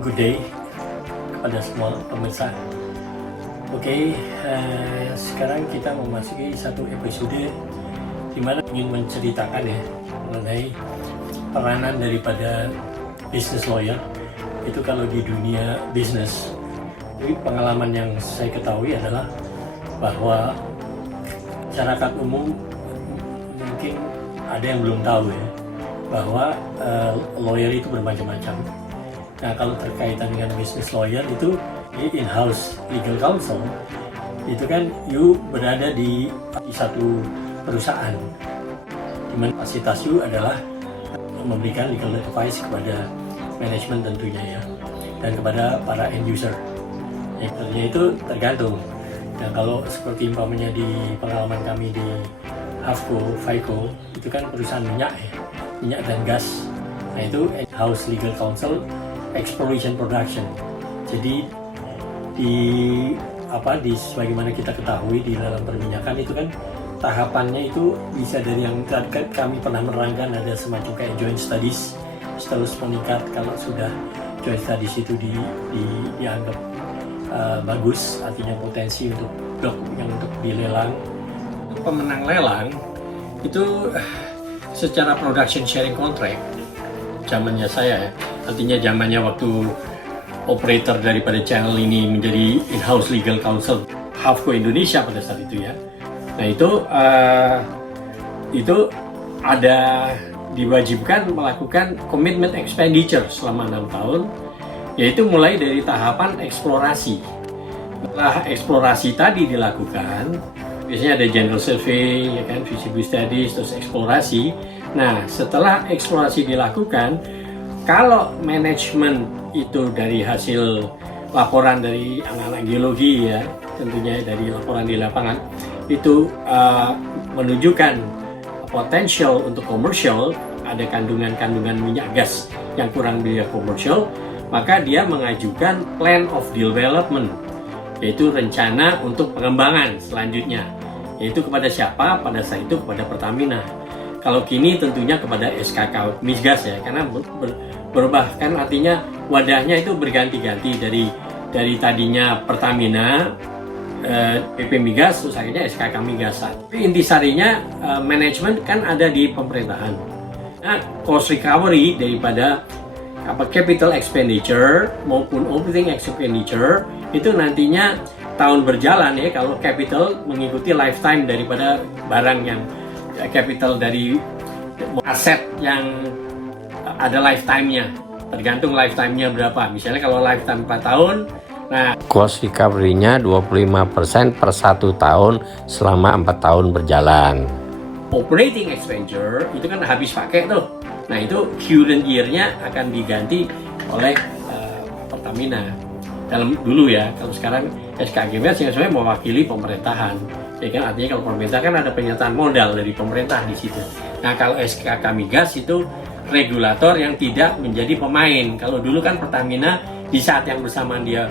good day kepada semua pemirsa. Oke, sekarang kita memasuki satu episode di mana ingin menceritakan ya mengenai peranan daripada business lawyer itu kalau di dunia bisnis. Jadi pengalaman yang saya ketahui adalah bahwa masyarakat umum mungkin ada yang belum tahu ya bahwa lawyer itu bermacam-macam. Nah, kalau terkaitan dengan business lawyer itu in-house legal counsel itu kan you berada di satu perusahaan di mana kapasitas you adalah memberikan legal advice kepada manajemen tentunya ya dan kepada para end user. Tentunya itu tergantung. Nah, kalau seperti umpamanya di pengalaman kami di Havco, Faiko itu kan perusahaan minyak ya, minyak dan gas. Nah, itu in-house legal counsel exploration production. Jadi di sebagaimana kita ketahui di dalam perminyakan itu kan tahapannya itu bisa dari yang kami pernah menerangkan ada semacam kayak joint studies terus meningkat. Kalau sudah joint studies itu dianggap bagus, artinya potensi untuk blok yang untuk dilelang. Pemenang lelang itu secara production sharing contract zamannya saya ya, artinya zamannya waktu operator daripada channel ini menjadi in-house legal counsel Havco Indonesia pada saat itu ya. Nah itu ada diwajibkan melakukan commitment expenditure selama 6 tahun, yaitu mulai dari tahapan eksplorasi. Setelah eksplorasi tadi dilakukan, biasanya ada general survey, ya kan, feasibility studies, terus eksplorasi. Nah, setelah eksplorasi dilakukan, kalau manajemen itu dari hasil laporan dari anak-anak geologi ya, tentunya dari laporan di lapangan, itu menunjukkan potensial untuk komersial, ada kandungan minyak gas yang kurang biaya komersial, maka dia mengajukan plan of development, yaitu rencana untuk pengembangan selanjutnya, yaitu kepada siapa? Pada saat itu kepada Pertamina. Kalau kini tentunya kepada SKK Migas ya, karena berubah kan, artinya wadahnya itu berganti-ganti dari tadinya Pertamina, PP Migas, terus akhirnya SKK Migas. Tapi intisarinya manajemen kan ada di pemerintahan. Nah, cost recovery daripada capital expenditure maupun operating expenditure itu nantinya tahun berjalan ya, kalau capital mengikuti lifetime daripada barang yang capital dari aset yang ada lifetime-nya, tergantung lifetime-nya berapa. Misalnya kalau lifetime 4 tahun, nah cost recovery-nya 25% per 1 tahun selama 4 tahun berjalan. Operating expenditure itu kan habis pakai tuh. Nah, itu current year-nya akan diganti oleh Pertamina. Dalam dulu ya, kalau sekarang SKG Migas yang sebenarnya mewakili pemerintahan. Ya kan, artinya kalau pemerintah kan ada penyertaan modal dari pemerintah di situ. Nah, kalau SKK Migas itu regulator yang tidak menjadi pemain. Kalau dulu kan Pertamina di saat yang bersamaan dia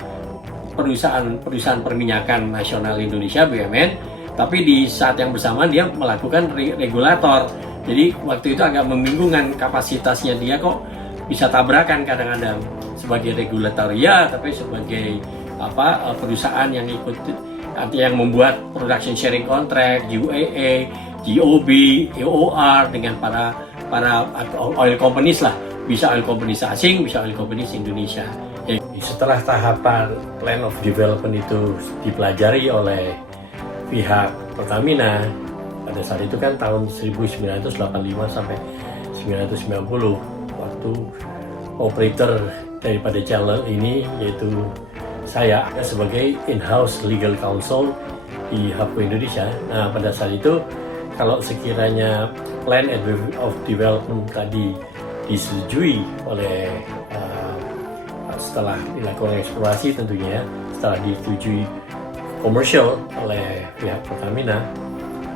perusahaan perminyakan nasional Indonesia BUMN, tapi di saat yang bersamaan dia melakukan regulator. Jadi waktu itu agak membingungkan, kapasitasnya dia kok bisa tabrakan kadang-kadang sebagai regulator ya, tapi sebagai perusahaan yang ikut, artinya yang membuat production sharing contract, UAA, GOB, EOR dengan para oil companies lah, bisa oil companies asing, bisa oil companies Indonesia. Setelah tahapan plan of development itu dipelajari oleh pihak Pertamina, pada saat itu kan tahun 1985 sampai 1990, waktu operator daripada channel ini yaitu saya sebagai in-house legal counsel di Havco Indonesia. Nah, pada saat itu kalau sekiranya plan of development tadi disetujui oleh setelah dilakukan eksplorasi tentunya, setelah disetujui komersial oleh pihak Pertamina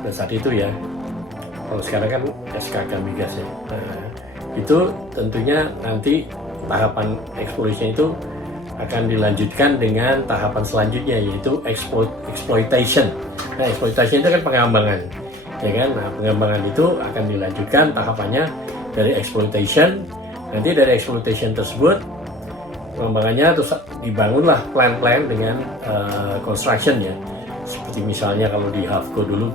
pada saat itu ya, kalau sekarang kan SKK Migas ya. Nah, itu tentunya nanti tahapan exploration itu akan dilanjutkan dengan tahapan selanjutnya, yaitu exploitation. Nah, exploitation itu kan pengembangan, ya kan? Nah, pengembangan itu akan dilanjutkan tahapannya dari exploitation. Nanti dari exploitation tersebut pengembangannya terus dibangunlah plan-plan dengan construction ya. Seperti misalnya kalau di Havco dulu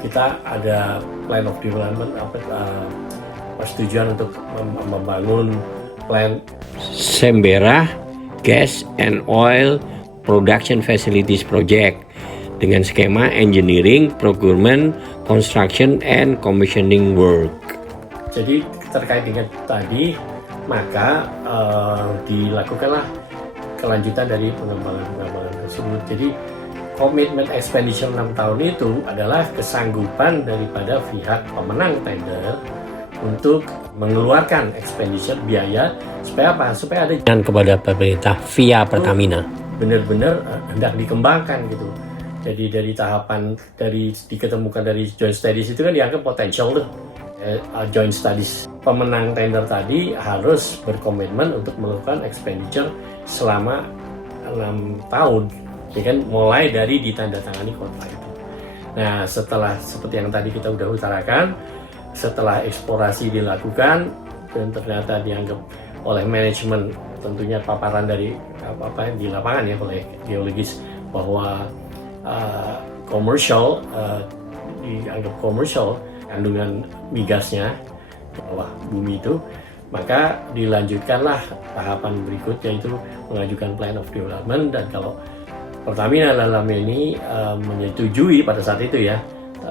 kita ada plan of development persetujuan untuk membangun plan Sembera Gas and Oil Production Facilities Project dengan skema engineering, procurement, construction, and commissioning work. Jadi terkait dengan tadi, maka dilakukanlah kelanjutan dari pengembangan tersebut. Jadi komitmen expenditure 6 tahun itu adalah kesanggupan daripada pihak pemenang tender untuk mengeluarkan expenditure biaya supaya apa? Supaya ada Dan kepada pemerintah via Pertamina. Benar-benar hendak dikembangkan gitu. Jadi dari tahapan diketemukan dari joint studies itu kan dianggap potensial tuh. Joint studies pemenang tender tadi harus berkomitmen untuk melakukan expenditure selama 6 tahun. Ya kan, mulai dari ditandatangani kontrak itu. Nah, setelah seperti yang tadi kita udah utarakan, setelah eksplorasi dilakukan dan ternyata dianggap oleh manajemen, tentunya paparan dari apa di lapangan ya oleh geologis bahwa komersial, dianggap komersial kandungan migasnya di bawah bumi itu, maka dilanjutkanlah tahapan berikutnya yaitu mengajukan plan of development. Dan kalau Pertamina dalam ini menyetujui pada saat itu ya,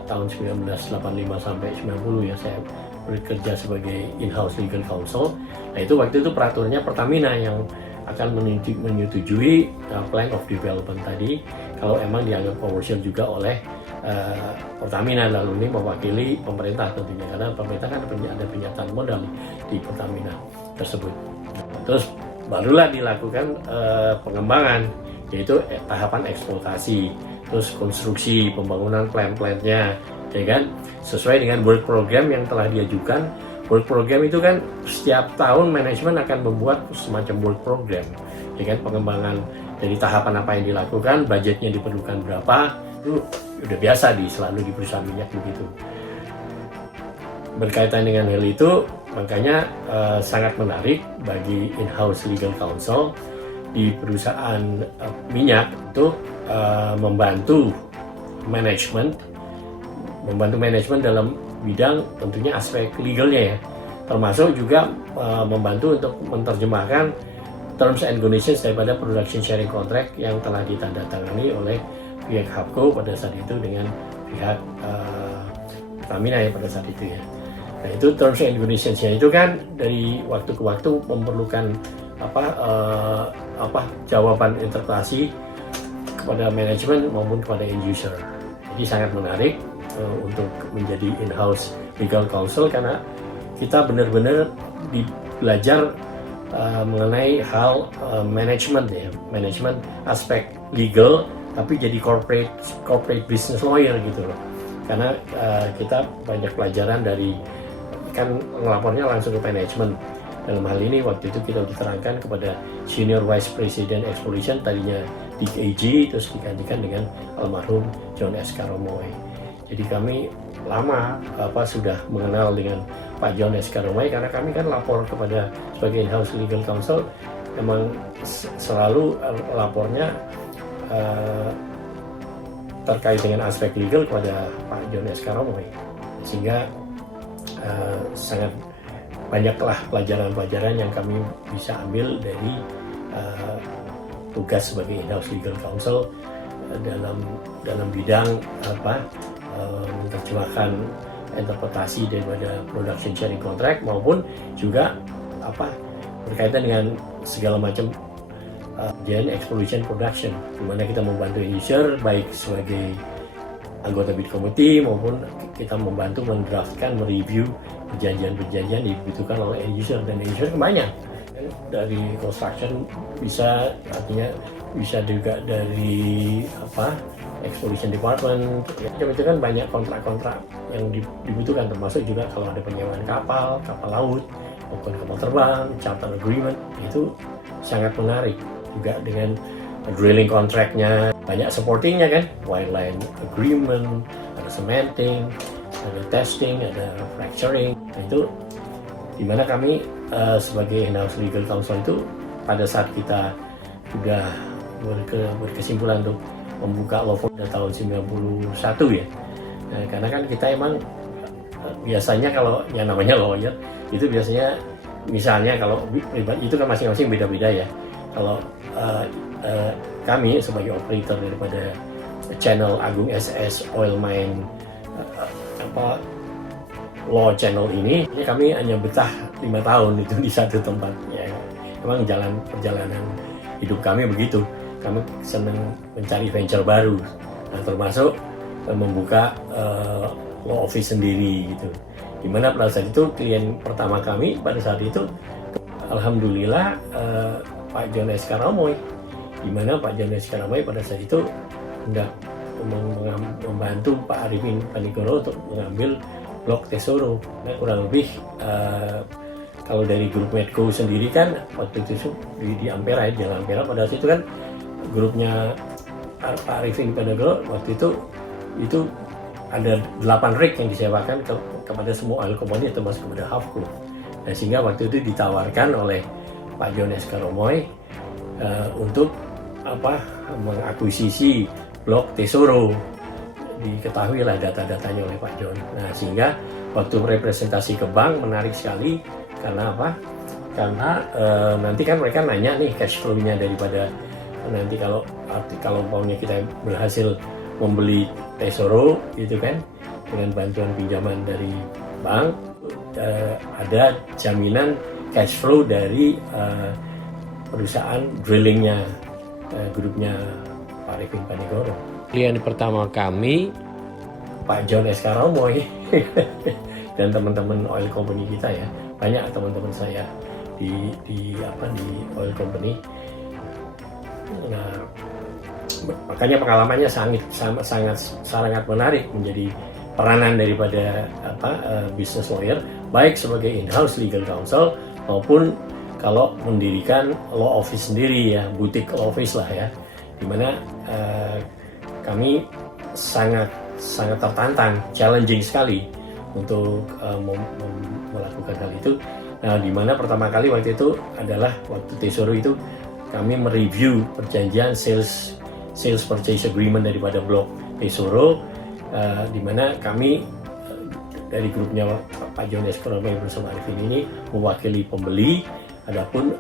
tahun 1985 sampai 90 ya, saya bekerja sebagai in-house legal counsel. Nah itu waktu itu peraturannya Pertamina yang akan menyetujui plan of development tadi kalau emang dianggap komersial juga oleh Pertamina. Lalu ini mewakili pemerintah tentunya, karena pemerintah kan ada penyertaan modal di Pertamina tersebut. Terus barulah dilakukan pengembangan, yaitu tahapan eksploitasi, terus konstruksi, pembangunan plan-plannya, ya kan, sesuai dengan work program yang telah diajukan. Work program itu kan setiap tahun manajemen akan membuat semacam work program, ya kan, pengembangan dari tahapan apa yang dilakukan, budgetnya diperlukan berapa, itu udah biasa selalu di perusahaan minyak begitu. Berkaitan dengan hal itu, makanya sangat menarik bagi in-house legal counsel di perusahaan minyak untuk membantu manajemen dalam bidang tentunya aspek legalnya ya, termasuk juga membantu untuk menerjemahkan terms and conditions daripada production sharing contract yang telah ditandatangani oleh pihak Havco pada saat itu dengan pihak Pertamina ya pada saat itu ya. Nah itu terms and conditions-nya itu kan dari waktu ke waktu memerlukan jawaban interpretasi kepada manajemen maupun kepada end user. Jadi sangat menarik untuk menjadi in-house legal counsel, karena kita benar-benar belajar mengenai hal manajemen ya, manajemen aspek legal tapi jadi corporate business lawyer gitu loh. Karena kita banyak pelajaran dari, kan ngelapornya langsung ke manajemen. Dalam hal ini waktu itu kita diterangkan kepada Senior Vice President Exploration, tadinya Dick AG, terus digantikan dengan almarhum John S. Karomoy. Jadi kami lama sudah mengenal dengan Pak John S. Karomoy, karena kami kan lapor kepada sebagai in-house legal counsel, memang selalu lapornya terkait dengan aspek legal kepada Pak John S. Karomoy, sehingga sangat banyaklah pelajaran-pelajaran yang kami bisa ambil dari tugas sebagai in-house legal counsel dalam bidang menerjemahkan interpretasi daripada production sharing contract maupun juga berkaitan dengan segala macam exploration production, di mana kita membantu user baik sebagai anggota bid committee maupun kita membantu mendraftkan, mereview perjanjian-perjanjian dibutuhkan oleh end user, dan end user banyak dari construction bisa, artinya bisa juga dari exploration department ya, itu kan banyak kontrak-kontrak yang dibutuhkan, termasuk juga kalau ada penyewaan kapal laut maupun kapal terbang, charter agreement, itu sangat menarik juga dengan drilling contractnya, banyak supportingnya kan, wireline agreement, ada cementing, ada testing, ada fracturing. Nah, itu dimana kami sebagai in-house legal counsel itu pada saat kita sudah berkesimpulan untuk membuka law firm pada tahun 91 ya. Nah, karena kan kita emang biasanya kalau yang namanya lawyer itu biasanya misalnya kalau itu kan masing-masing beda-beda ya. Kalau kami sebagai operator daripada channel Agung SS Oil Mine Law Channel ini kami hanya betah 5 tahun itu di satu tempat ya. Memang perjalanan hidup kami begitu. Kami senang mencari venture baru, nah, termasuk membuka law office sendiri gitu. Dimana pada saat itu klien pertama kami pada saat itu alhamdulillah Pak John S. Karamoy. Dimana Pak John S. Karamoy pada saat itu hendak membantu Pak Arifin Panigoro untuk mengambil blok Tesoro. Nah, kurang lebih kalau dari grup Medco sendiri kan waktu itu di Ampera ya, Jalan Ampera pada saat itu kan grupnya Pak Arifin Panigoro waktu itu ada 8 rig yang disewakan kepada semua oil company termasuk kepada Havco. Nah, sehingga waktu itu ditawarkan oleh Pak John S. Karamoy untuk mengakuisisi blok Tesoro. Diketahui lah data-datanya oleh Pak John. Nah, sehingga waktu representasi ke bank menarik sekali karena apa? Karena nanti kan mereka nanya nih cash flow-nya daripada nanti kalau maunya kita berhasil membeli Tesoro gitu kan dengan bantuan pinjaman dari bank, ada jaminan cash flow dari perusahaan drillingnya grupnya Pak Arifin Panigoro. Klien pertama kami Pak John S. Karamoy dan teman-teman oil company kita ya, banyak teman-teman saya di oil company. Nah, makanya pengalamannya sangat menarik menjadi peranan daripada business lawyer, baik sebagai in-house legal counsel maupun kalau mendirikan law office sendiri ya, boutique law office lah ya, dimana kami sangat tertantang, challenging sekali untuk melakukan hal itu. Nah, dimana pertama kali waktu itu adalah waktu Tesoro itu kami mereview perjanjian sales purchase agreement daripada blok Tesoro, dimana kami dari grupnya Pak John S. Karamoy bersama Arifin ini mewakili pembeli, adapun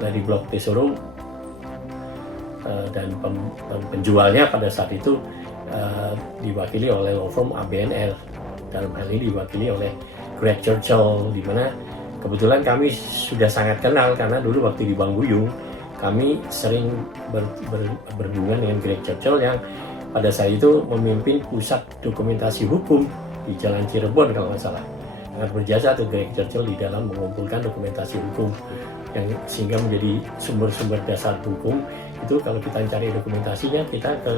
dari blok Tesoro dan penjualnya pada saat itu diwakili oleh law firm ABNR, dalam hal ini diwakili oleh Greg Churchill, di mana kebetulan kami sudah sangat kenal karena dulu waktu di Bank Buyung kami sering berhubungan dengan Greg Churchill yang pada saat itu memimpin pusat dokumentasi hukum di Jalan Cirebon kalau nggak salah. Sangat berjasa tuh Greg Churchill di dalam mengumpulkan dokumentasi hukum yang sehingga menjadi sumber-sumber dasar hukum. Itu kalau kita cari dokumentasinya kita ke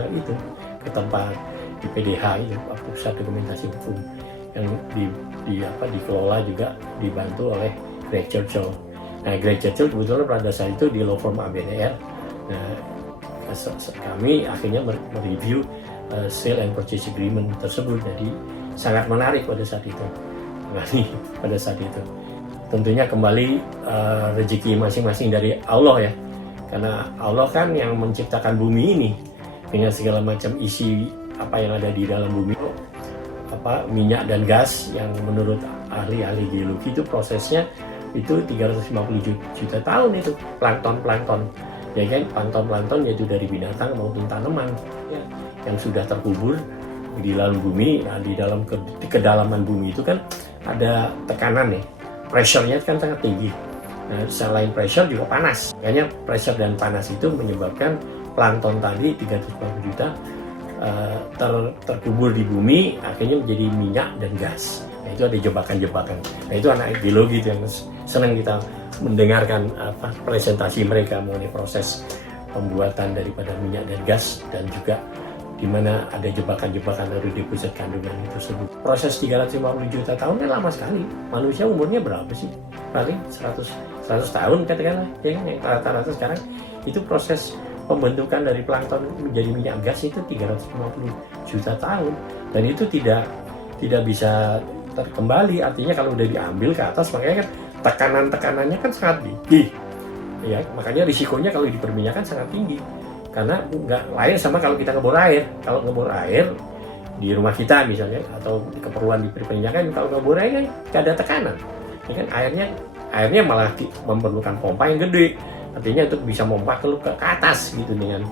tempat di PDH itu, pusat dokumentasi hukum yang dikelola juga dibantu oleh Greg Churchill. Nah, Greg Churchill kebetulan pada saat itu di law firm ABNR. Nah, kami akhirnya mereview sale and purchase agreement tersebut, jadi sangat menarik pada saat itu. Tentunya kembali rezeki masing-masing dari Allah ya, karena Allah kan yang menciptakan bumi ini dengan segala macam isi apa yang ada di dalam bumi, minyak dan gas yang menurut ahli-ahli geologi itu prosesnya itu 350 juta tahun itu, plankton ya kan, plankton yaitu dari binatang maupun tanaman ya, yang sudah terkubur di dalam bumi. Nah, di dalam kedalaman bumi itu kan ada tekanan nih, pressure-nya kan sangat tinggi. Nah, selain pressure juga panas. Makanya pressure dan panas itu menyebabkan plankton tadi 350 juta terkubur di bumi, akhirnya menjadi minyak dan gas. Nah, itu ada jebakan-jebakan. Nah, itu anak geologi yang senang kita mendengarkan presentasi mereka mengenai proses pembuatan daripada minyak dan gas, dan juga di mana ada jebakan-jebakan dari di pusat kandungan tersebut. Proses 350 juta tahun kan lama sekali. Manusia umurnya berapa sih? Paling 100 tahun katakanlah, ya kan, yang rata-rata sekarang itu proses pembentukan dari plankton menjadi minyak gas itu 350 juta tahun, dan itu tidak bisa terkembali. Artinya kalau udah diambil ke atas, makanya kan tekanannya kan sangat tinggi. ya makanya risikonya kalau di perminyakan sangat tinggi, karena nggak lain sama kalau kita ngebor air. Kalau ngebor air di rumah kita misalnya, atau keperluan di perminyakan, kalau ngebor air kan nggak ada tekanan, ya kan, airnya malah memerlukan pompa yang gede, artinya untuk bisa pompa ke atas gitu, dengan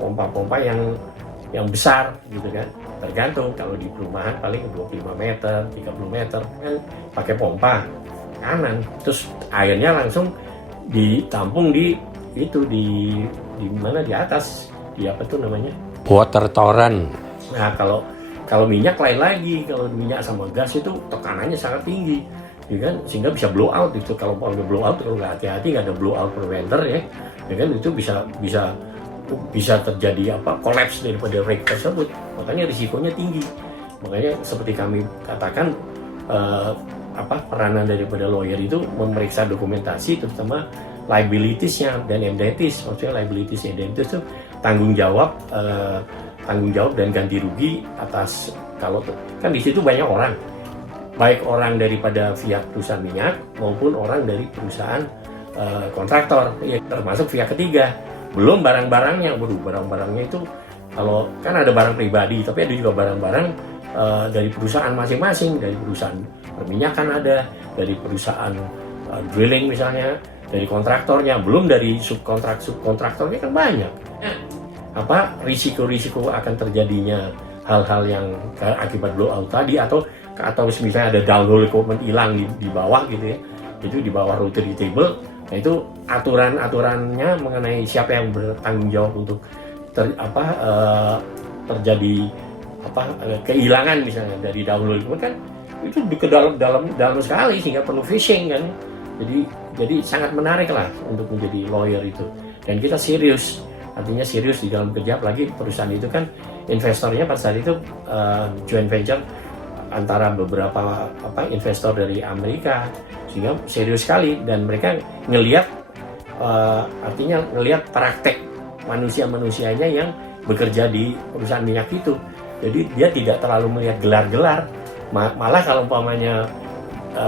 pompa-pompa yang besar gitu kan. Tergantung, kalau di perumahan paling 25 meter, 30 meter kan pakai pompa kanan, terus airnya langsung ditampung di mana, di atas, di apa tuh namanya, Water torrent. Nah kalau minyak lain lagi. Kalau minyak sama gas itu tekanannya sangat tinggi, ya kan, sehingga bisa blow out itu. Kalau udah blow out, kalau nggak hati-hati, nggak ada blow out preventer ya kan, itu bisa terjadi kolaps daripada rig tersebut. Makanya risikonya tinggi. Makanya seperti kami katakan, peranan daripada lawyer itu memeriksa dokumentasi, terutama liabilities-nya dan indemnities. Maksudnya liabilities and indemnities itu tanggung jawab dan ganti rugi atas, kalau kan di situ banyak orang, baik orang daripada pihak perusahaan minyak maupun orang dari perusahaan kontraktor, ya, termasuk pihak ketiga. Belum barang-barangnya. Barang-barangnya itu, kalau kan ada barang pribadi, tapi ada juga barang-barang dari perusahaan masing-masing, dari perusahaan perminyakan ada, dari perusahaan drilling misalnya, dari kontraktornya, belum dari subkontraktornya kan banyak. Risiko-risiko akan terjadinya hal-hal yang akibat blowout tadi, atau misalnya ada downhole equipment hilang di bawah gitu ya, itu di bawah rotary table. Nah itu aturan-aturannya mengenai siapa yang bertanggung jawab untuk terjadi kehilangan misalnya dari downhole equipment kan, itu ke dalam sekali, sehingga perlu fishing kan. Jadi sangat menarik lah untuk menjadi lawyer itu, dan kita serius. Artinya serius di dalam kerja, apalagi perusahaan itu kan investornya pada saat itu joint venture antara beberapa investor dari Amerika, sehingga serius sekali. Dan mereka ngelihat praktek manusia-manusianya yang bekerja di perusahaan minyak itu. Jadi dia tidak terlalu melihat gelar-gelar, malah kalau umpamanya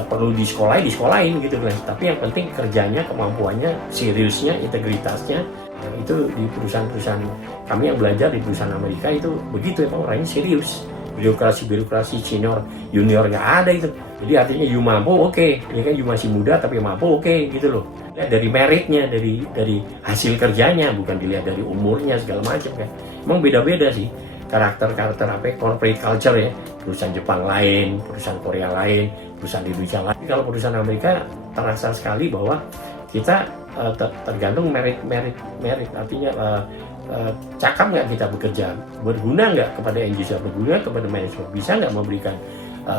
perlu disekolahin gitu kan. Tapi yang penting kerjanya, kemampuannya, seriusnya, integritasnya. Itu di perusahaan-perusahaan kami yang belajar di perusahaan Amerika itu begitu, emang orangnya serius. Birokrasi senior junior nggak ada itu. Jadi artinya you mampu, oke. Ya kan, you masih muda tapi mampu, oke, gitu loh. Lihat dari meritnya, dari hasil kerjanya, bukan dilihat dari umurnya segala macam kan. Emang beda-beda sih karakter corporate culture ya. Perusahaan Jepang lain, perusahaan Korea lain, perusahaan Indonesia lain. Kalau perusahaan Amerika terasa sekali bahwa kita tergantung merit, artinya cakap nggak kita bekerja, berguna nggak kepada end user, berguna kepada manajemen, bisa nggak memberikan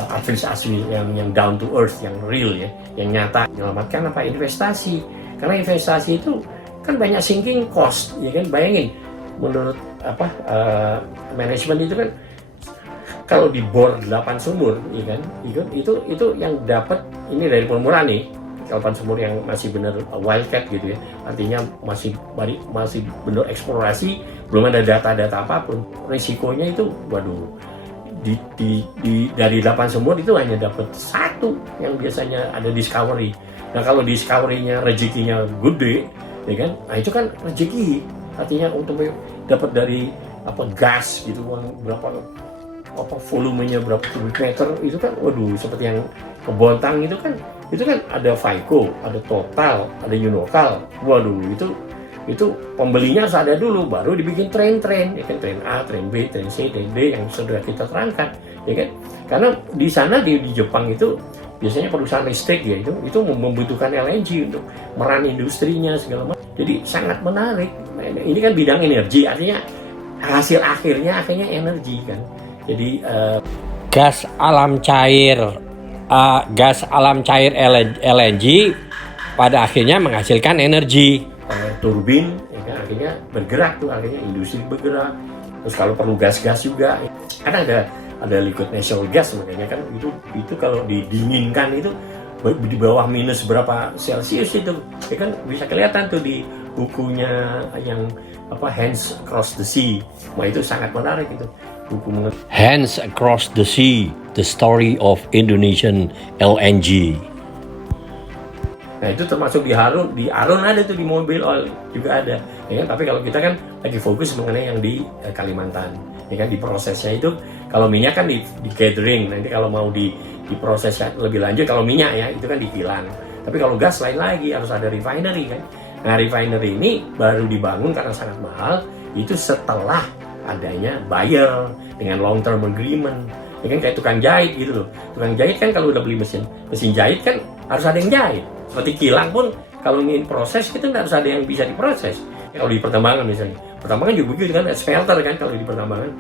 advice yang down to earth, yang real ya, yang nyata, menyelamatkan investasi. Karena investasi itu kan banyak sinking cost, ya kan. Bayangin, menurut manajemen itu kan, kalau dibor 8 sumur, ya kan, itu yang dapat ini dari permulaan nih. 8 sumur yang masih benar wildcat gitu ya, artinya masih benar eksplorasi, belum ada data-data apapun. Risikonya itu, waduh, dari 8 sumur itu hanya dapat 1 yang biasanya ada discovery. Nah kalau discovery-nya rezekinya gede, ya kan, nah itu kan rezeki, artinya untuk dapat dari gas gitu, berapa volumenya, berapa kubik meter, itu kan, waduh, seperti yang ke Bontang itu kan ada FICO, ada Total, ada Unokal. Waduh, itu pembelinya harus ada dulu, baru dibikin tren, ya kan, tren A, tren B, tren C, tren D yang sudah kita terangkan, ya kan. Karena di sana di Jepang itu biasanya perusahaan listrik ya, itu membutuhkan LNG untuk meran industrinya segala macam. Jadi sangat menarik. Ini kan bidang energi, artinya hasil akhirnya energi kan. Jadi gas alam cair LNG pada akhirnya menghasilkan energi. Turbin, ya kan, akhirnya bergerak tuh, akhirnya industri bergerak. Terus kalau perlu gas-gas juga, kan ada liquid natural gas, makanya kan itu kalau didinginkan itu di bawah minus berapa Celsius itu, ya kan bisa kelihatan tuh di bukunya yang Hands Across the Sea. Wah itu sangat menarik itu. Hands Across the Sea, the story of Indonesian LNG. Nah itu termasuk di Aron ada tuh, di mobil oil juga ada, ya kan? Tapi kalau kita kan lagi fokus mengenai yang di Kalimantan, ya kan, di prosesnya itu. Kalau minyak kan di gathering, nanti kalau mau diproses lebih lanjut, kalau minyak ya itu kan di kilang. Tapi kalau gas lain lagi, harus ada refinery kan. Nah refinery ini baru dibangun karena sangat mahal, itu setelah adanya buyer dengan long term agreement. Ya kan, kayak tukang jahit gitu loh. Tukang jahit kan kalau udah beli mesin jahit kan harus ada yang jahit. Seperti kilang pun kalau ingin proses kita nggak harus ada yang bisa diproses. Kalau di pertambangan misalnya, pertambangan juga begitu kan, smelter kan kalau di pertambangan.